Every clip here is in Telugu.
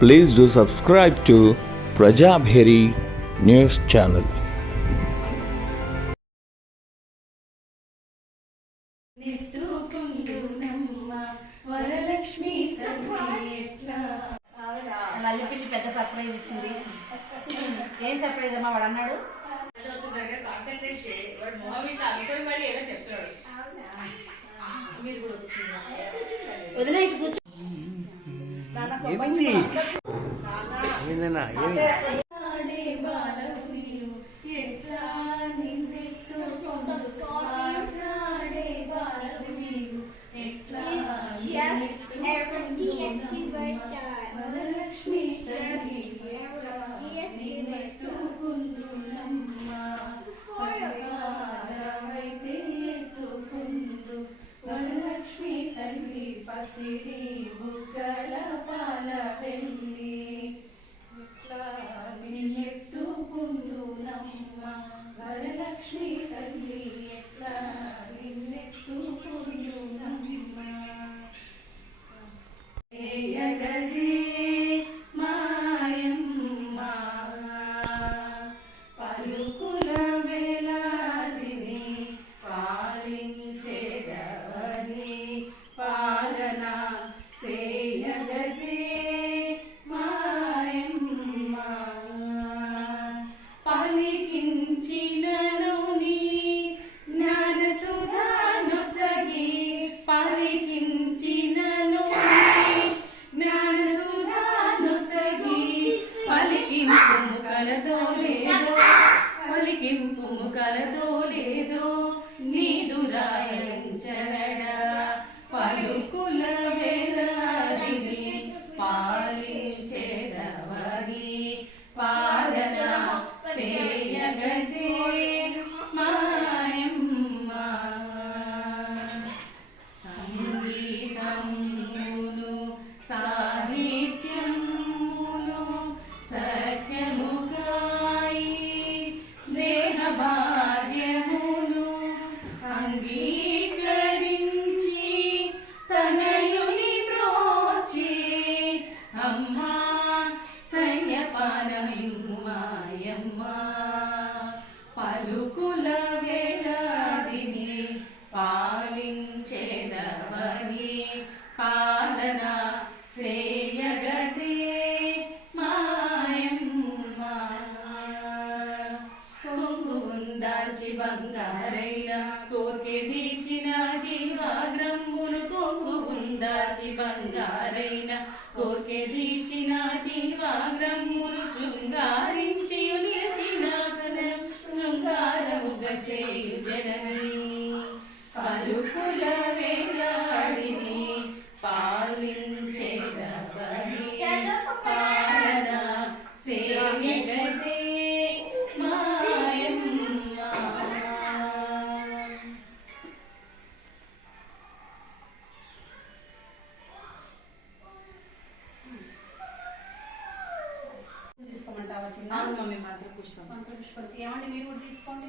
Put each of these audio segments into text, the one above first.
Please do subscribe to Prajabheri News Channel. లల్లిపిల్లి పెద్ద సర్ప్రైజ్ ఇచ్చింది. ఏం సర్ప్రైజ్ అమ్మా వాడు అన్నాడు? వదిలే వరలక్ష్మి తల్లి పసిడి బుగ్గల పాల పెళ్ళి ఇట్లా నిన్నెత్తుకుందునమ్మ వరలక్ష్మి తల్లి ఎట్లా నిన్నెత్తుకుందునమ్మ ఏయగది మాయమ్మ పలుకుల వేలాదిని పాలించేదవని పాలన సేయగదే మాయమ్మ పలికించినను నీ జ్ఞానసుధా నొసగి పలికించినను జ్ఞానసుధా నొసగి పలికింపు కలదో లేదో పలికింపు కలదో లేదో నీదురాయంచరడ పలుకుల వేలాదిని పాలించేదవని పాలన సేయగదే మాయమ్మ సంగీతమును సాహిత్యమును సఖ్యముగాయి దేహ భాగ్యమును అంగీకరించి తనయుని బ్రోచి అమ్మా సైన్యపానమిమ్మాయమ్మ పలుకుల వేలాదిని పాలించేదవని పాలన సేయగదే మాయమ్మ కొంగు ఉందాల్చి బంగారైన కోర్కె దీక్షిన జీవాగ్రమ్మును కొంగు ఉందాల్చి బంగారైన కోర్కె దీక్షిన జీవాగ్రమ్మును శృంగారించి నిలిచిన కనం శృంగారముగ చేయు జనని పలుకుల వేలాడిని పాలించేదవని పాలన సేయగదే మాయమ్మ తీసుకోమంటావా చిన్న? మమ్మీ మంత్రపుష్పం ఏమండి మీరు కూడా తీసుకోండి.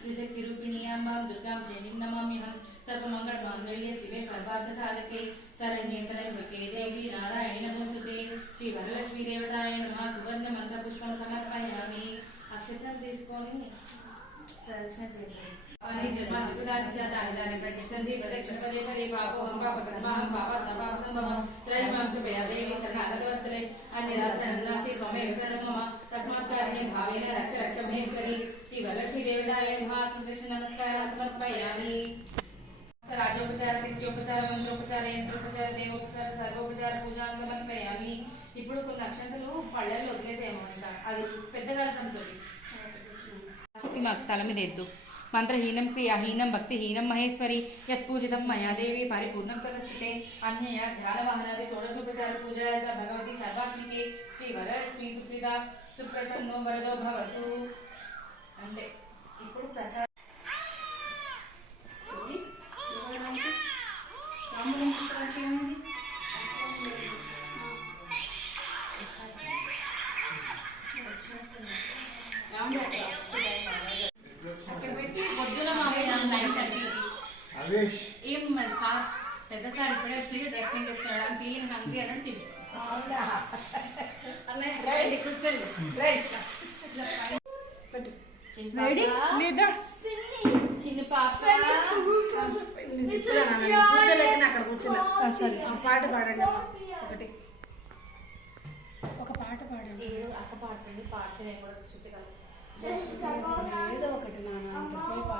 త్రిశక్తిరూపిణీయాం దుర్గాం చండీం నమామ్యహం సర్వమంగళమాంగళ్యే శివే సర్వార్థసాధకే శరణ్యే త్రయంబకే దేవి నారాయణి నమోస్తుతే శ్రీ వరలక్ష్మీ దేవతాయ నమః సువర్ణ మంత్రపుష్పం సమర్పయామి. అక్షత్రం తీసుకొని ప్రదక్షిణ చేయండి. ప్రదక్షిణ పదే పదే పాపోహం పాపకర్మాహం పాపాత్మపాప సంభవం త్రయమాం కృపయా దేవి శరణాగతవత్సలే అన్యదాసరణాసి త్వమేవ శరణం మమ తస్మాత్ కారుణ్యం భావేన రక్ష రక్ష మహేశ్వరి శ్రీ వరలక్ష్మీ దేవతాయ నమః కృష్ణ నమస్కారం సమర్పయామి. రాజోపచార శక్త్యోపచార మంత్రోపచార యంత్రోపచార దేవోపచార సర్గోపచార పూజాం సమర్పయామి. ఇప్పుడు కొన్ని అక్షంతలు పళ్ళల్లో వదిలేసేమో ఇంకా అది పెద్ద కలశంతో మాకు తల మీద ఎద్దు మంత్రహీనం క్రియాహీనం భక్తిహీనం మహేశ్వరి యత్పూజితం మయా దేవి పరిపూర్ణం తదస్థితే అన్యయ ధ్యానవాహనాది షోడశోపచార పూజా చ భగవతి సర్వాత్మికే శ్రీ వరలక్ష్మీ సుప్రీత సుప్రసన్నో వరదో భవతు. అంతే. ఇప్పుడు ప్రసాద్ ఏం సార్ పెద్ద సార్ ఇప్పుడే ఎక్స్చేంజ్ చేసుకున్నాడు ఫీలింగ్ హంగ్రీ అని తిని అవునా అన్నయ్య కూర్చోండి రెడీ లేదా చిన్న పాప కూర్చోలేక అక్కడ కూర్చున్నా సరే పాట పాడండి ఒకటి ఒక పాట పాడండి అక్క పాడుతుంది పాడితే నేను కూడా చూపించగలను ఏదో ఒకటి నాన్న అంతసేపు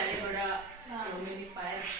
అది కూడా so many fires